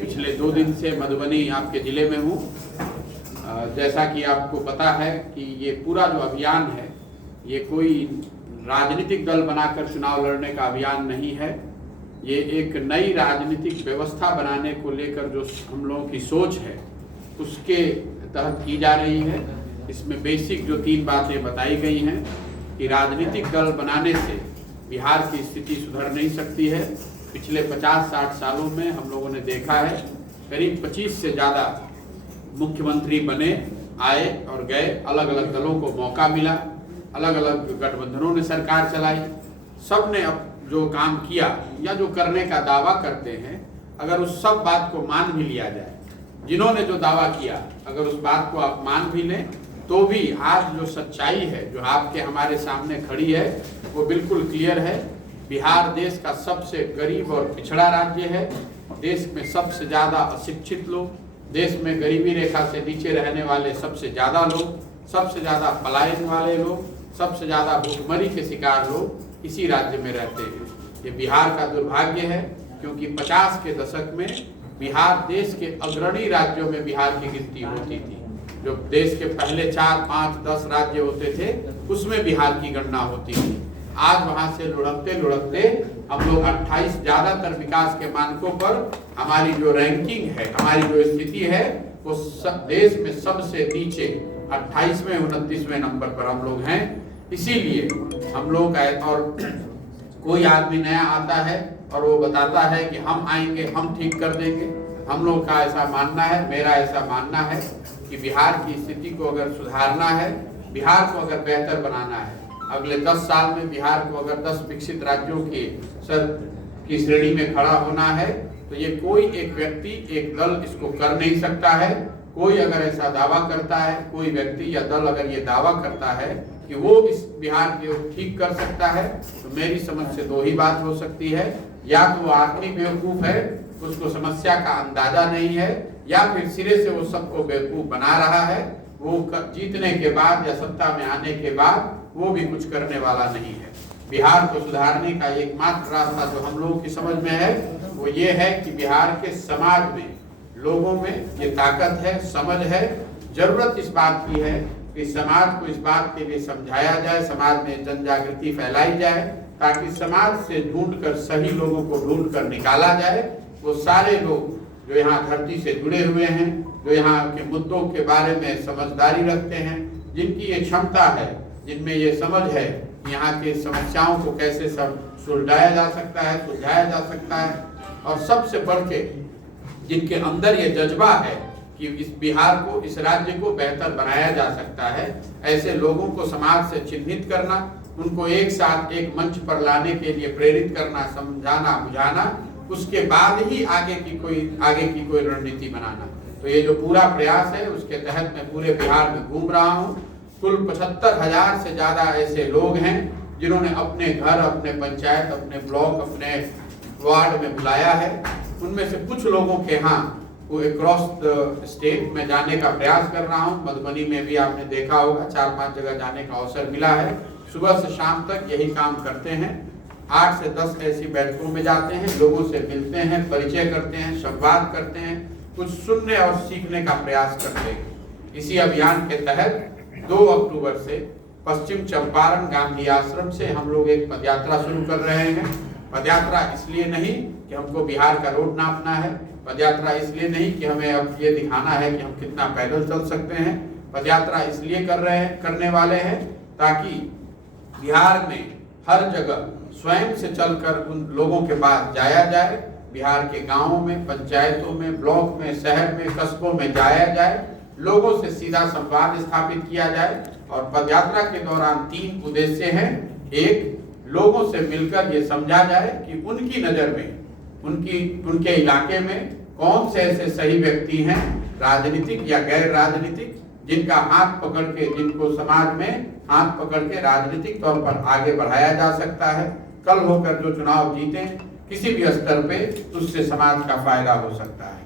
पिछले 2 दिन से मधुबनी आपके ज़िले में हूँ। जैसा कि आपको पता है कि ये पूरा जो अभियान है ये कोई राजनीतिक दल बनाकर चुनाव लड़ने का अभियान नहीं है। ये एक नई राजनीतिक व्यवस्था बनाने को लेकर जो हम लोगों की सोच है उसके तहत की जा रही है। इसमें बेसिक जो 3 बातें बताई गई हैं कि राजनीतिक दल बनाने से बिहार की स्थिति सुधर नहीं सकती है। पिछले 50-60 सालों में हम लोगों ने देखा है करीब 25 से ज़्यादा मुख्यमंत्री बने, आए और गए, अलग अलग दलों को मौका मिला, अलग अलग गठबंधनों ने सरकार चलाई। सब ने अब जो काम किया या जो करने का दावा करते हैं, अगर उस सब बात को मान भी लिया जाए, जिन्होंने जो दावा किया अगर उस बात को आप मान भी लें, तो भी आज जो सच्चाई है जो आपके हमारे सामने खड़ी है वो बिल्कुल क्लियर है। बिहार देश का सबसे गरीब और पिछड़ा राज्य है। देश में सबसे ज़्यादा अशिक्षित लोग, देश में गरीबी रेखा से नीचे रहने वाले सबसे ज़्यादा लोग, सबसे ज़्यादा पलायन वाले लोग, सबसे ज़्यादा भूखमरी के शिकार लोग इसी राज्य में रहते हैं। ये बिहार का दुर्भाग्य है, क्योंकि 50 के दशक में बिहार देश के अग्रणी राज्यों में बिहार की गिनती होती थी। जो देश के पहले 4, 5, 10 राज्य होते थे उसमें बिहार की गणना होती थी। आज वहां से लुढ़कते लुढ़कते हम लोग 28 ज़्यादातर विकास के मानकों पर हमारी जो रैंकिंग है, हमारी जो स्थिति है वो देश में सबसे नीचे 28वें 29वें नंबर पर हम लोग हैं। इसीलिए हम लोग और कोई आदमी नया आता है और वो बताता है कि हम आएंगे, हम ठीक कर देंगे। हम लोग का ऐसा मानना है, मेरा ऐसा मानना है कि बिहार की स्थिति को अगर सुधारना है, बिहार को अगर बेहतर बनाना है, अगले 10 साल में बिहार को अगर 10 विकसित राज्यों की श्रेणी में खड़ा होना है, तो ये कोई एक व्यक्ति, एक दल इसको कर नहीं सकता है। कोई अगर ऐसा दावा करता है, कोई व्यक्ति या दल अगर ये दावा करता है कि वो इस बिहार को ठीक कर सकता है, तो मेरी समझ से 2 ही बात हो सकती है। या तो वो आदमी बेवकूफ़ है, उसको समस्या का अंदाजा नहीं है, या फिर सिरे से वो सबको बेवकूफ़ बना रहा है। वो जीतने के बाद या सत्ता में आने के बाद वो भी कुछ करने वाला नहीं है। बिहार को सुधारने का एकमात्र रास्ता जो हम लोगों की समझ में है वो ये है कि बिहार के समाज में, लोगों में ये ताकत है, समझ है। जरूरत इस बात की है कि समाज को इस बात के लिए समझाया जाए, समाज में जन जागृति फैलाई जाए, ताकि समाज से ढूंढकर सही लोगों को ढूंढकर निकाला जाए। वो सारे लोग जो यहाँ धरती से जुड़े हुए हैं, जो यहाँ के मुद्दों के बारे में समझदारी रखते हैं, जिनकी ये क्षमता है, जिनमें ये समझ है कि यहाँ के समस्याओं को कैसे सब सुलझाया जा सकता है, सुलझाया जा सकता है, और सबसे बढ़ के जिनके अंदर ये जज्बा है कि इस बिहार को, इस राज्य को बेहतर बनाया जा सकता है, ऐसे लोगों को समाज से चिन्हित करना, उनको एक साथ एक मंच पर लाने के लिए प्रेरित करना, समझाना, बुझाना, उसके बाद ही आगे की कोई रणनीति बनाना। तो ये जो पूरा प्रयास है उसके तहत मैं पूरे बिहार में घूम रहा हूँ। कुल 75,000 से ज़्यादा ऐसे लोग हैं जिन्होंने अपने घर, अपने पंचायत, अपने ब्लॉक, अपने वार्ड में बुलाया है। उनमें से कुछ लोगों के यहाँ वो अक्रॉस द स्टेट में जाने का प्रयास कर रहा हूँ। मधुबनी में भी आपने देखा होगा 4-5 जगह जाने का अवसर मिला है। सुबह से शाम तक यही काम करते हैं। 8 से 10 ऐसी बैठकों में जाते हैं, लोगों से मिलते हैं, परिचय करते हैं, संवाद करते हैं, कुछ सुनने और सीखने का प्रयास करते हैं। इसी अभियान के तहत 2 अक्टूबर से पश्चिम चंपारण गांधी आश्रम से हम लोग एक पदयात्रा शुरू कर रहे हैं। पदयात्रा इसलिए नहीं कि हमको बिहार का रोड नापना है, पदयात्रा इसलिए नहीं कि हमें अब ये दिखाना है कि हम कितना पैदल चल सकते हैं। पदयात्रा इसलिए करने वाले हैं ताकि बिहार में हर जगह स्वयं से चलकर उन लोगों के पास जाया जाए। बिहार के गांवों में, पंचायतों में, ब्लॉक में, शहर में, कस्बों में जाया जाए, लोगों से सीधा संवाद स्थापित किया जाए। और पदयात्रा के दौरान 3 उद्देश्य हैं। एक, लोगों से मिलकर ये समझा जाए कि उनकी नज़र में, उनके इलाके में कौन से ऐसे सही व्यक्ति हैं, राजनीतिक या गैर राजनीतिक, जिनका हाथ पकड़ के, जिनको समाज में हाथ पकड़ के राजनीतिक तौर पर आगे बढ़ाया जा सकता है। कल होकर जो चुनाव जीते किसी भी स्तर पे, उससे समाज का फायदा हो सकता है।